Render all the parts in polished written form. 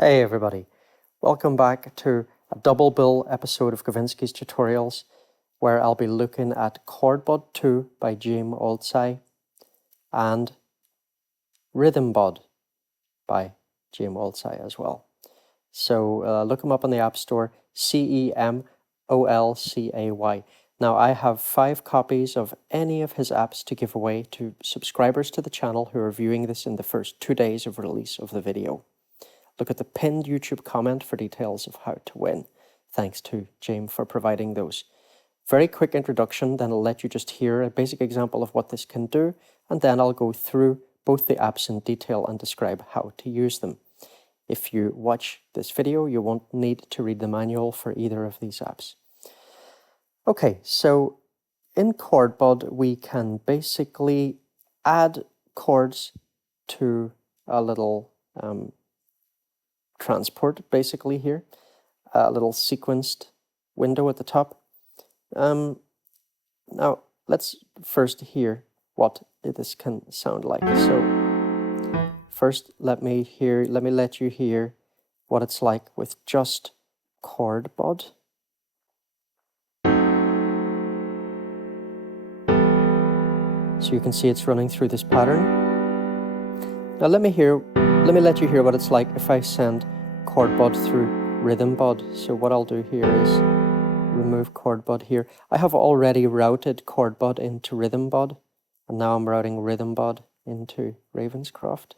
Hey everybody, welcome back to a double bill episode of Kavinsky's Tutorials where I'll be looking at ChordBud 2 by Cem Olcay and RhythmBud by Cem Olcay as well. So look them up on the App Store, Cemolcay. Now I have 5 copies of any of his apps to give away to subscribers to the channel who are viewing this in the first 2 days of release of the video. Look at the pinned YouTube comment for details of how to win. Thanks to Cem for providing those. Very quick introduction, then I'll let you just hear a basic example of what this can do, and then I'll go through both the apps in detail and describe how to use them. If you watch this video, you won't need to read the manual for either of these apps. Okay, so in ChordBud, we can basically add chords to a little transport basically here, a little sequenced window at the top. Now let's first hear what this can sound like. So first let me let you hear what it's like with just ChordBud. So you can see it's running through this pattern. Now let me let you hear what it's like if I send ChordBud through RhythmBud. So what I'll do here is remove ChordBud here. I have already routed ChordBud into RhythmBud, and now I'm routing RhythmBud into Ravenscroft.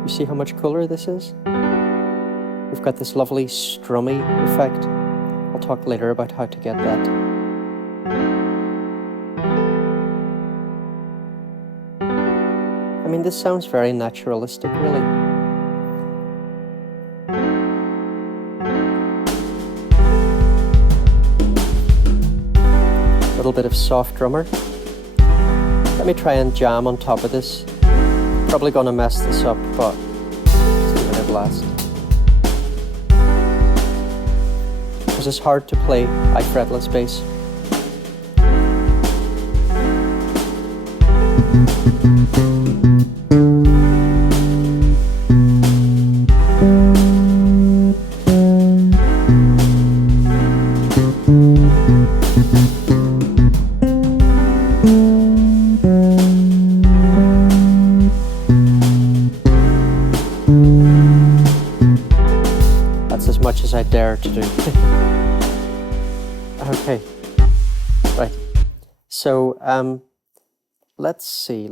You see how much cooler this is? We've got this lovely strummy effect. I'll talk later about how to get that. I mean, this sounds very naturalistic, really. A little bit of soft drummer. Let me try and jam on top of this. Probably gonna mess this up, but just leave it at last. Because it's hard to play high fretless bass. That's as much as I dare to do. Okay, right. So let's see.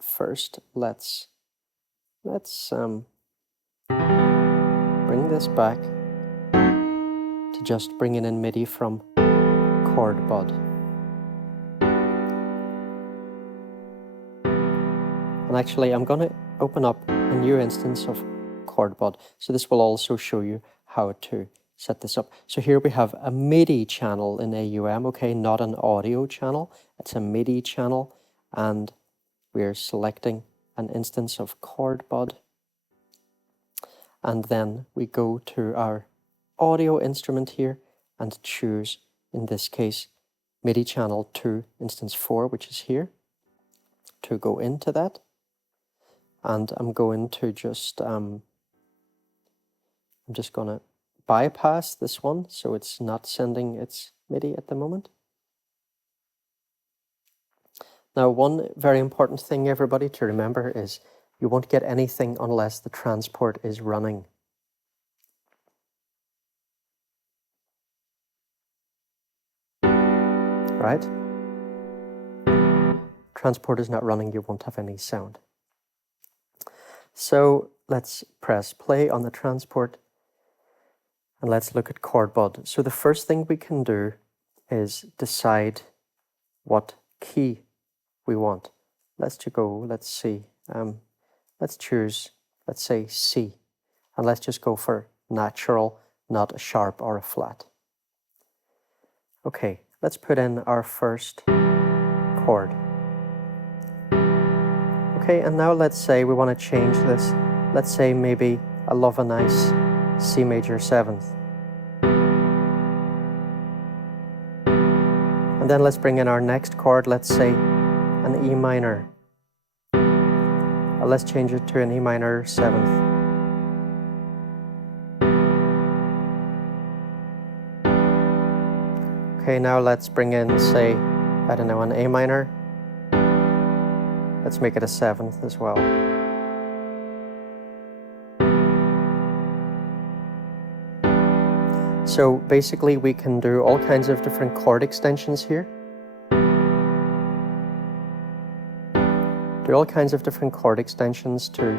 First, let's bring this back to just bringing in Midi from ChordBud. And actually, I'm going to open up a new instance of ChordBud. So this will also show you how to set this up. So here we have a Midi channel in AUM, okay, not an audio channel. It's a Midi channel, and we're selecting an instance of ChordBud. And then we go to our audio instrument here and choose, in this case, Midi channel 2, instance 4, which is here, to go into that. And I'm going to just, I'm just going to bypass this one, so it's not sending its Midi at the moment. Now, one very important thing, everybody, to remember is you won't get anything unless the transport is running. Right? Transport is not running, you won't have any sound. So let's press play on the transport and let's look at ChordBud. So the first thing we can do is decide what key we want. Let's see. Let's choose, let's say C, and let's just go for natural, not a sharp or a flat. Okay, let's put in our first chord. Okay, and now let's say we want to change this. Let's say maybe I love a nice C major 7th. And then let's bring in our next chord, let's say an E minor. Let's change it to an E minor 7th. Okay, now let's bring in, say, I don't know, an A minor. Let's make it a 7th as well. So basically we can do all kinds of different chord extensions here. Do all kinds of different chord extensions to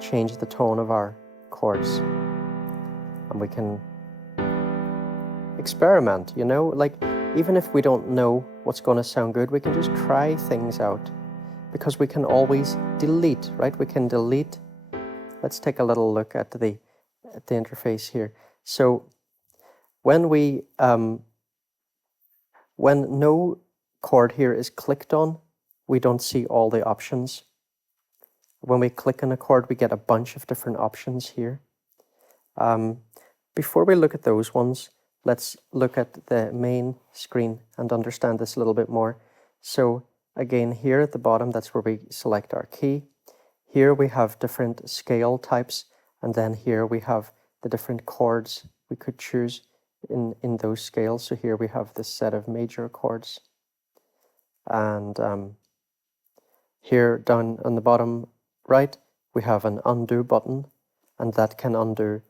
change the tone of our chords. And we can experiment, you know, like even if we don't know what's going to sound good, we can just try things out, because we can always delete, right? We can delete. Let's take a little look at the interface here. So when we when no chord here is clicked on, we don't see all the options. When we click on a chord, we get a bunch of different options here. Before we look at those ones, let's look at the main screen and understand this a little bit more. So again, here at the bottom, that's where we select our key. Here we have different scale types, and then here we have the different chords we could choose in those scales. So here we have this set of major chords. And here down on the bottom right, we have an undo button, and that can undo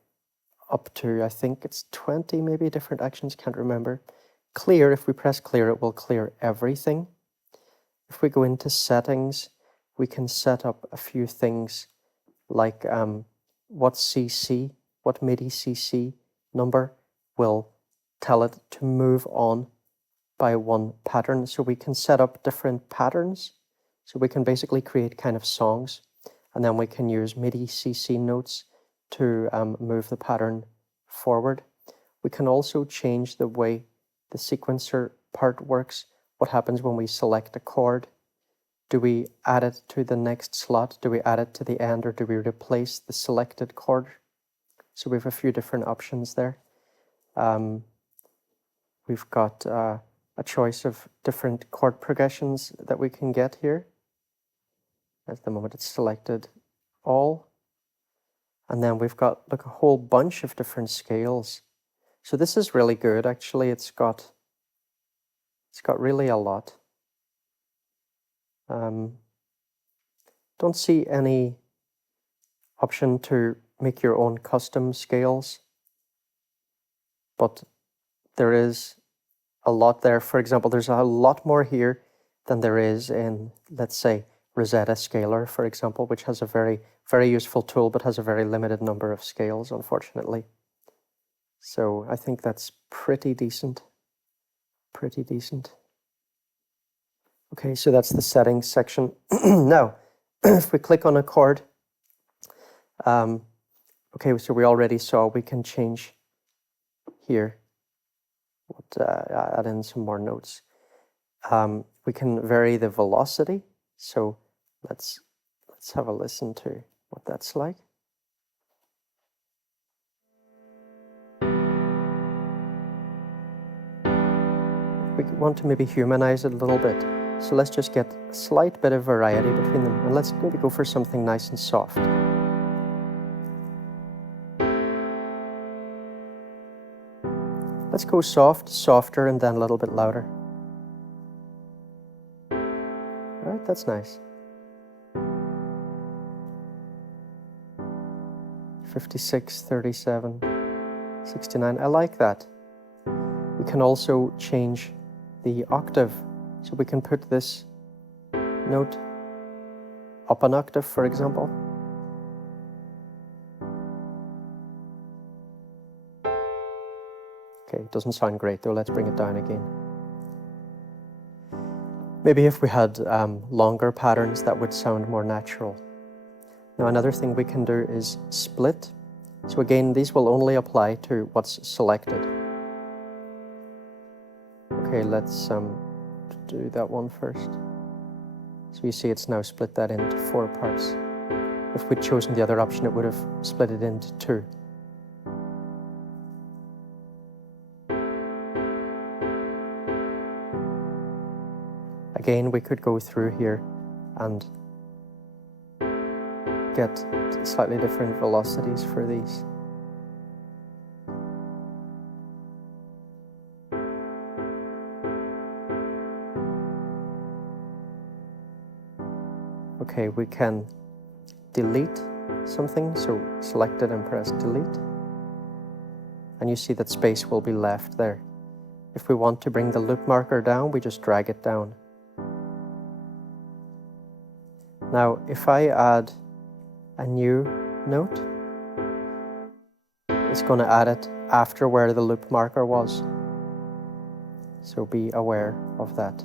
up to, I think it's 20 maybe different actions, can't remember. Clear, if we press clear, it will clear everything. If we go into settings, we can set up a few things like what CC, what Midi CC number will tell it to move on by one pattern. So we can set up different patterns. So we can basically create kind of songs, and then we can use Midi CC notes to move the pattern forward. We can also change the way the sequencer part works. What happens when we select a chord? Do we add it to the next slot? Do we add it to the end, or do we replace the selected chord? So we have a few different options there. We've got a choice of different chord progressions that we can get here. At the moment it's selected all. And then we've got like a whole bunch of different scales. So this is really good. Actually, it's got really a lot. Don't see any option to make your own custom scales, but there is a lot there. For example, there's a lot more here than there is in, let's say, Rosetta Scaler, for example, which has a very, very useful tool, but has a very limited number of scales, unfortunately. So I think that's pretty decent. Pretty decent. Okay, so that's the settings section. Now, if we click on a chord, okay, so we already saw we can change here. Add in some more notes. We can vary the velocity. So let's have a listen to what that's like. We want to maybe humanize it a little bit. So let's just get a slight bit of variety between them, and let's maybe go for something nice and soft. Let's go soft, softer, and then a little bit louder. All right, that's nice. 56, 37, 69. I like that. We can also change the octave. So we can put this note up an octave, for example. Okay, it doesn't sound great though. Let's bring it down again. Maybe if we had longer patterns, that would sound more natural. Now another thing we can do is split. So again, these will only apply to what's selected. Okay, let's do that one first. So you see it's now split that into 4 parts. If we'd chosen the other option, it would have split it into 2. Again, we could go through here and get slightly different velocities for these. Okay, we can delete something, so select it and press delete. And you see that space will be left there. If we want to bring the loop marker down, we just drag it down. Now, if I add a new note, it's going to add it after where the loop marker was. So be aware of that.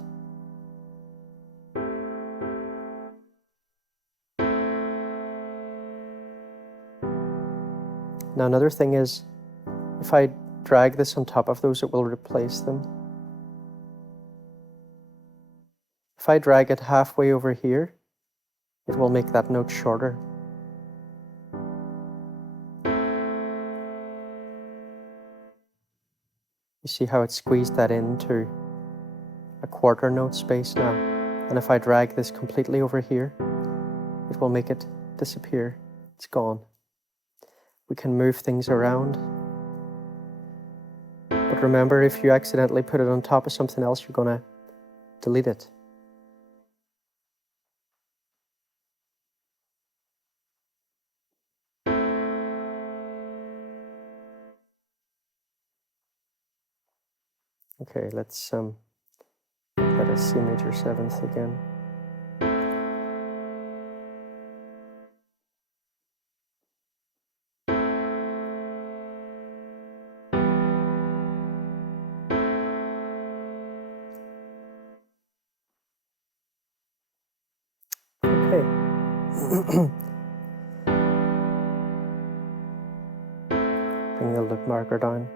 Now, another thing is, if I drag this on top of those, it will replace them. If I drag it halfway over here, it will make that note shorter. You see how it squeezed that into a quarter note space now. And if I drag this completely over here, it will make it disappear. It's gone. We can move things around. But remember, if you accidentally put it on top of something else, you're going to delete it. Okay, let's get a C major 7th again. Okay. Bring the loop marker down.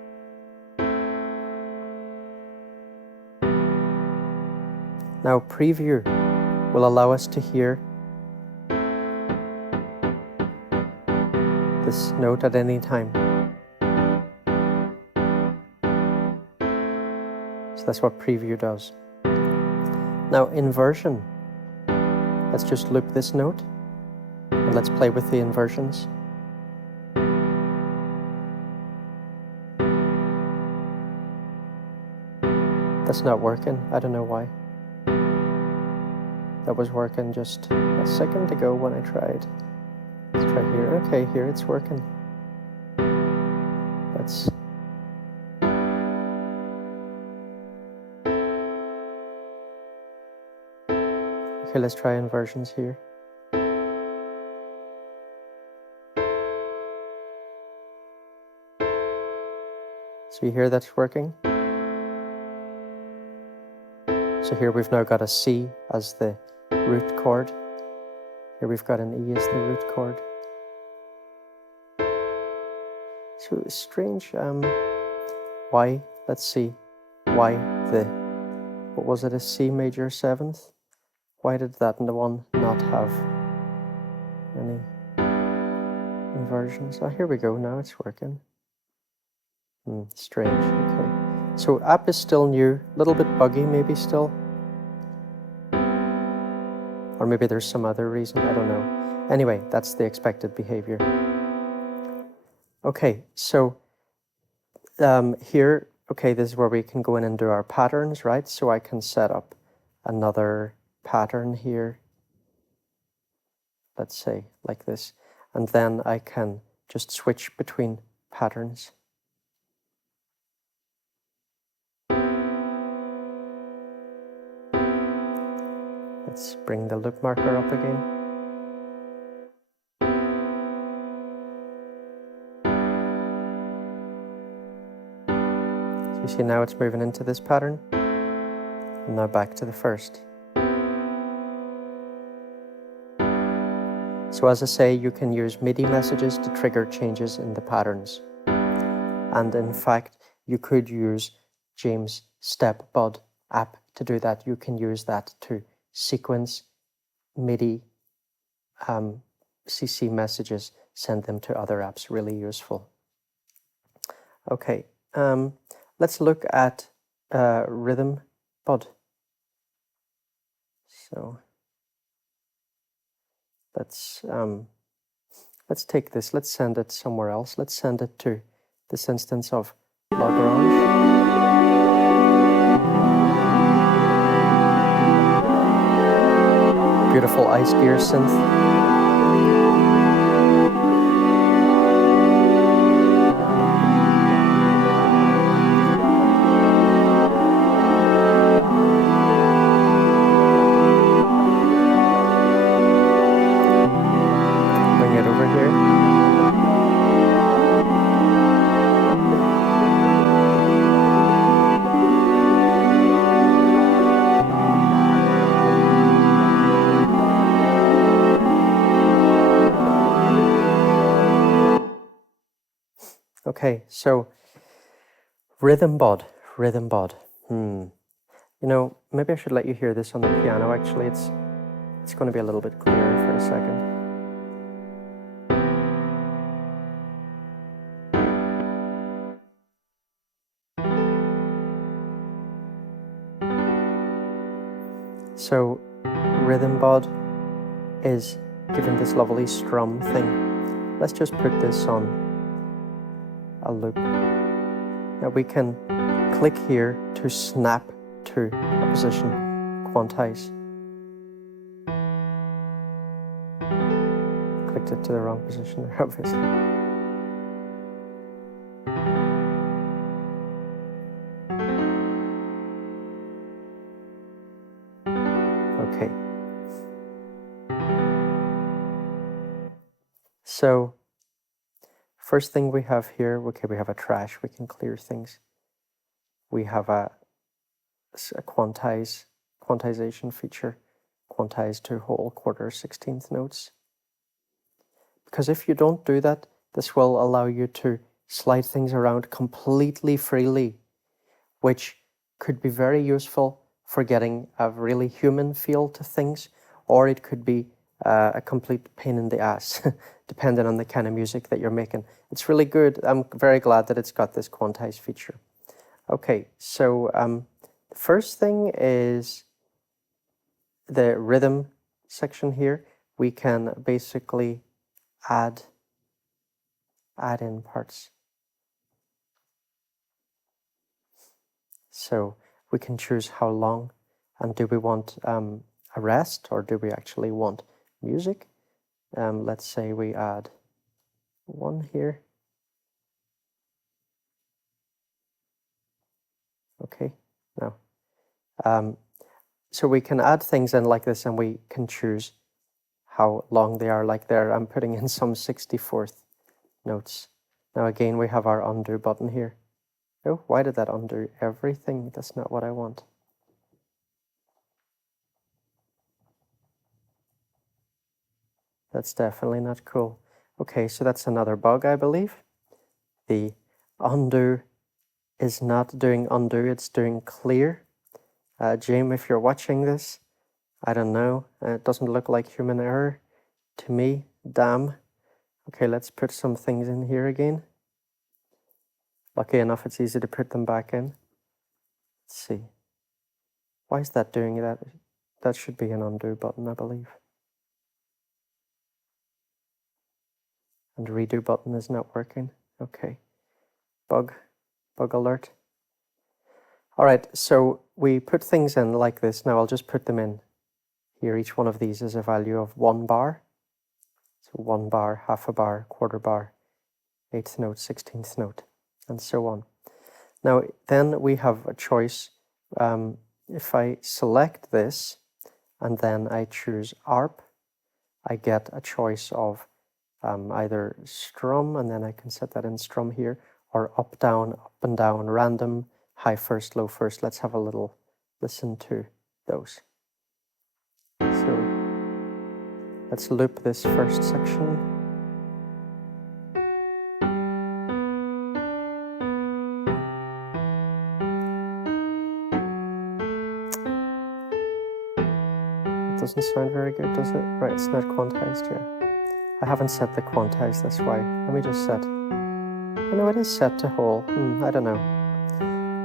Now preview will allow us to hear this note at any time. So that's what preview does. Now inversion. Let's just loop this note and let's play with the inversions. That's not working. I don't know why. That was working just a second ago when I tried. Let's try here. Okay, here it's working. Let's... Okay, let's try inversions here. So you hear that's working? So here we've now got a C as the root chord. Here we've got an E as the root chord. So it's strange. Why? Let's see. Why the... What was it? A C major 7th? Why did that one not have any inversions? Oh, here we go. Now it's working. Strange. Okay. So app is still new. A little bit buggy maybe still. Or maybe there's some other reason. I don't know. Anyway, that's the expected behavior. Okay, so here, okay, this is where we can go in and do our patterns, right? So I can set up another pattern here, let's say like this, and then I can just switch between patterns. Let's bring the loop marker up again. So you see now it's moving into this pattern, and now back to the first. So as I say, you can use Midi messages to trigger changes in the patterns. And in fact, you could use James' Stepbud app to do that. You can use that to sequence Midi CC messages, send them to other apps. Really useful. Okay, let's look at RhythmBud. So let's let's take this, let's send it somewhere else. Let's send it to this instance of Lagrange. Beautiful ice gear synth. Bring it over here. Okay, so RhythmBud. You know, maybe I should let you hear this on the piano. Actually, it's going to be a little bit clearer for a second. So RhythmBud is given this lovely strum thing. Let's just put this on a loop. Now we can click here to snap to a position, quantize. Clicked it to the wrong position there, obviously. Okay. So, first thing we have here, okay, we have a trash, we can clear things. We have a quantization feature, quantize to whole, quarter, 16th notes. Because if you don't do that, this will allow you to slide things around completely freely, which could be very useful for getting a really human feel to things, or it could be a complete pain in the ass, depending on the kind of music that you're making. It's really good. I'm very glad that it's got this quantize feature. Okay, so the first thing is the rhythm section here. We can basically add in parts. So we can choose how long, and do we want a rest, or do we actually want music? Let's say we add one here. Okay, now. So we can add things in like this, and we can choose how long they are. Like there, I'm putting in some 64th notes. Now again, we have our undo button here. Oh, why did that undo everything? That's not what I want. That's definitely not cool. Okay, so that's another bug, I believe. The undo is not doing undo, it's doing clear. Jim, if you're watching this, I don't know. It doesn't look like human error to me. Damn. Okay, let's put some things in here again. Lucky enough, it's easy to put them back in. Let's see. Why is that doing that? That should be an undo button, I believe. And redo button is not working. Okay. Bug alert. All right, so we put things in like this. Now I'll just put them in here. Each one of these is a value of 1 bar. So 1 bar, half a bar, quarter bar, 8th note, 16th note, and so on. Now then we have a choice. If I select this and then I choose ARP, I get a choice of either strum, and then I can set that in strum here, or up, and down, random, high first, low first. Let's have a little listen to those. So let's loop this first section. It doesn't sound very good, does it? Right, it's not quantized yet. I haven't set the quantize, that's why. Let me just set. Oh no, it is set to whole. I don't know.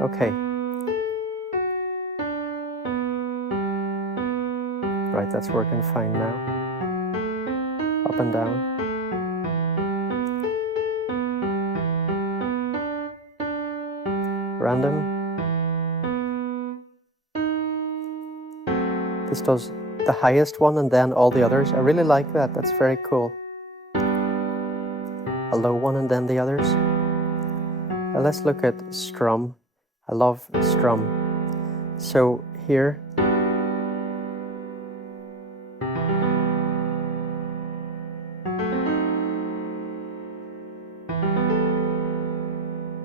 Okay. Right, that's working fine now. Up and down. random. This does the highest one and then all the others. I really like that. That's very cool. A low one and then the others. Now let's look at strum. I love strum. So here,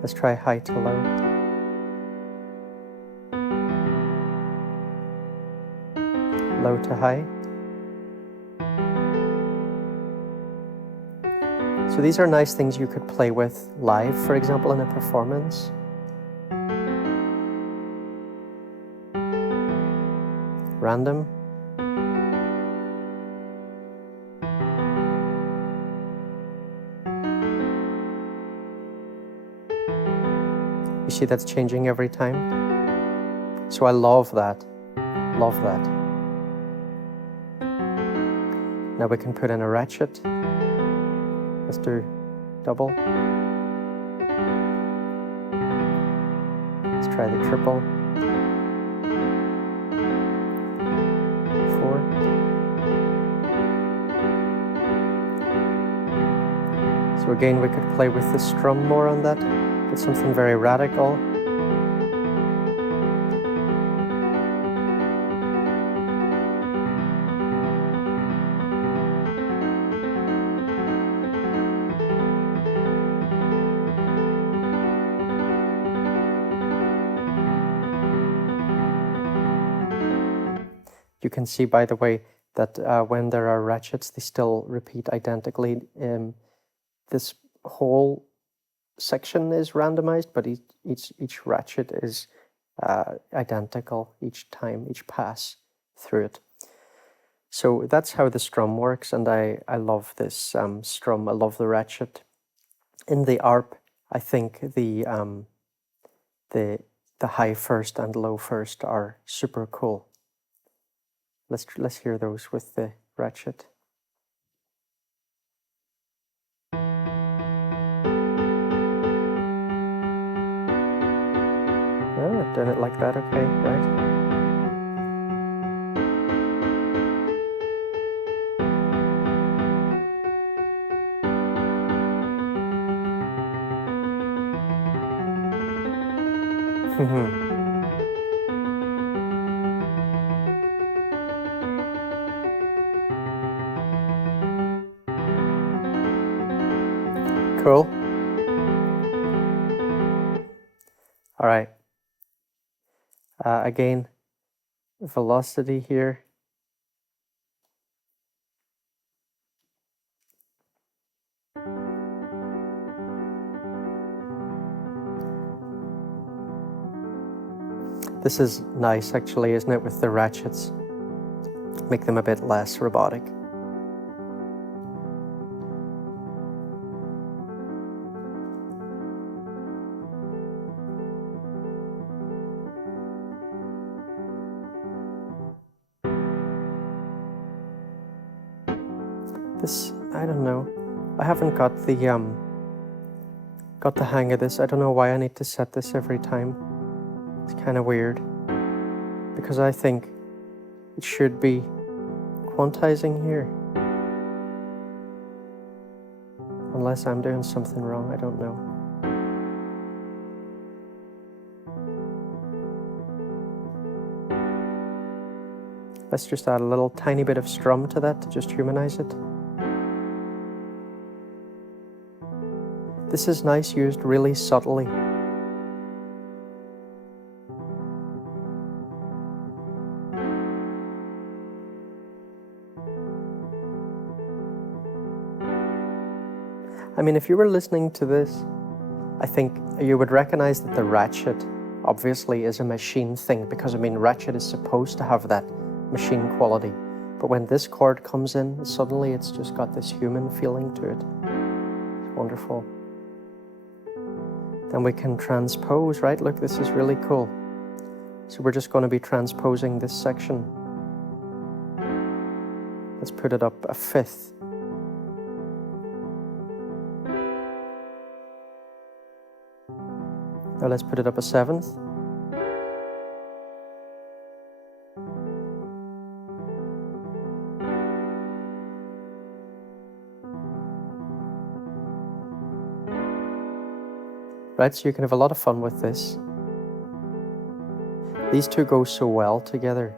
let's try high to low. Low to high. So these are nice things you could play with live, for example, in a performance. Random. You see that's changing every time? So I love that. Love that. Now we can put in a ratchet. Let's do double. Let's try the triple. 4. So again, we could play with the strum more on that. Get something very radical. You can see, by the way, that when there are ratchets, they still repeat identically. This whole section is randomized, but each ratchet is identical each time, each pass through it. So that's how the strum works, and I love this strum. I love the ratchet. In the ARP, I think the high first and low first are super cool. Let's hear those with the ratchet. Oh, I've done it like that, okay, right. Cool. All right. Again, velocity here. This is nice, actually, isn't it, with the ratchets? Make them a bit less robotic. This, I don't know. I haven't got the hang of this. I don't know why I need to set this every time. It's kind of weird. Because I think it should be quantizing here. Unless I'm doing something wrong, I don't know. Let's just add a little tiny bit of strum to that to just humanize it. This is nice, used really subtly. I mean, if you were listening to this, I think you would recognize that the ratchet obviously is a machine thing, because I mean, ratchet is supposed to have that machine quality. But when this chord comes in, suddenly it's just got this human feeling to it. It's wonderful. Then we can transpose, right? Look, this is really cool. So we're just going to be transposing this section. Let's put it up a fifth. Now let's put it up a seventh. Right, so you can have a lot of fun with this. These two go so well together.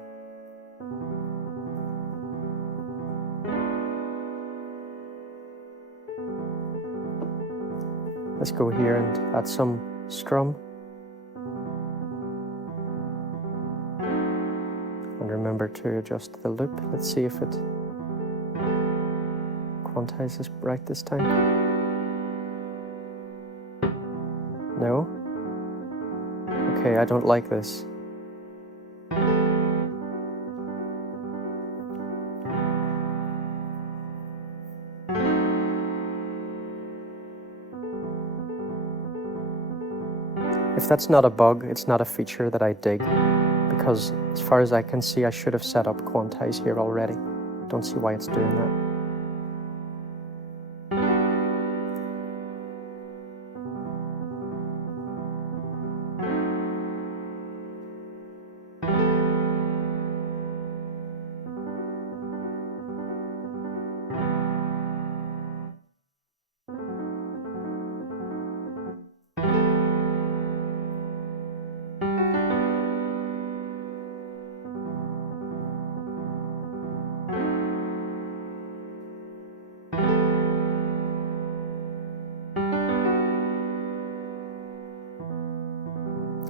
Let's go here and add some strum. And remember to adjust the loop. Let's see if it quantizes right this time. No? Okay, I don't like this. If that's not a bug, it's not a feature that I dig, because as far as I can see, I should have set up quantize here already. Don't see why it's doing that.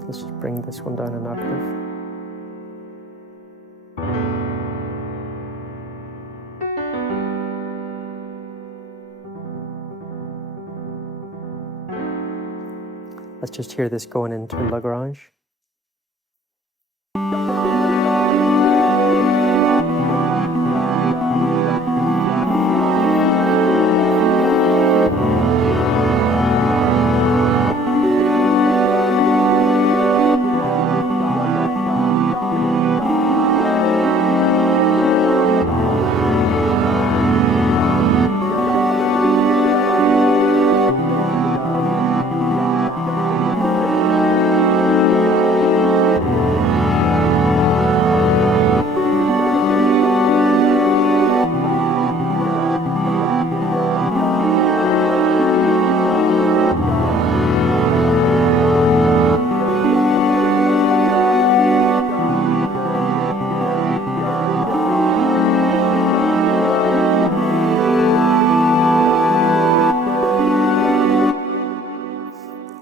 Let's just bring this one down an octave. Let's just hear this going into Lagrange.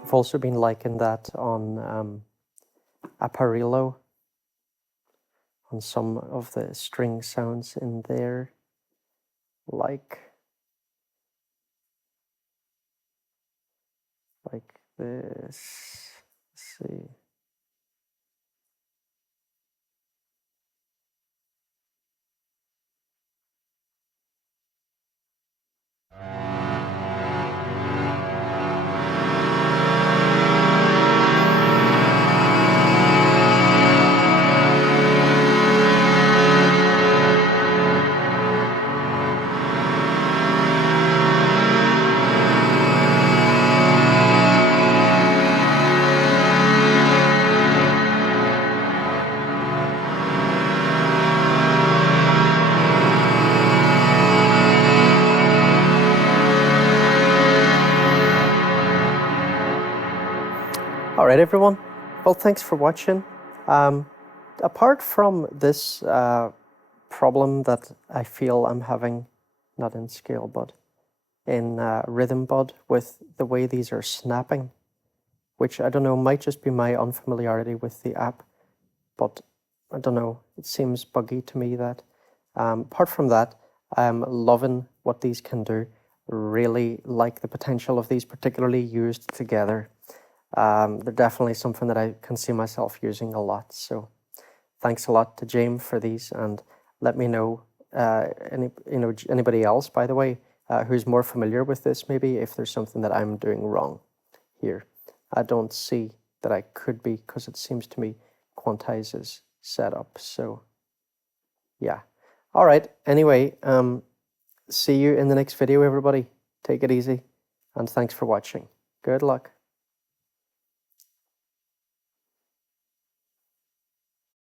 I've also been liking that on Apparillo, on some of the string sounds in there, like this. Let's see. All right, everyone. Well, thanks for watching. Apart from this problem that I feel I'm having, not in scale, but in RhythmBud, with the way these are snapping, which I don't know, might just be my unfamiliarity with the app, but I don't know, it seems buggy to me that. Apart from that, I'm loving what these can do. Really like the potential of these, particularly used together. They're definitely something that I can see myself using a lot. So thanks a lot to Cem for these, and let me know anybody else, by the way, who's more familiar with this, maybe if there's something that I'm doing wrong here. I don't see that I could be, because it seems to me quantize is set up. So yeah. All right. Anyway, see you in the next video, everybody. Take it easy, and thanks for watching. Good luck.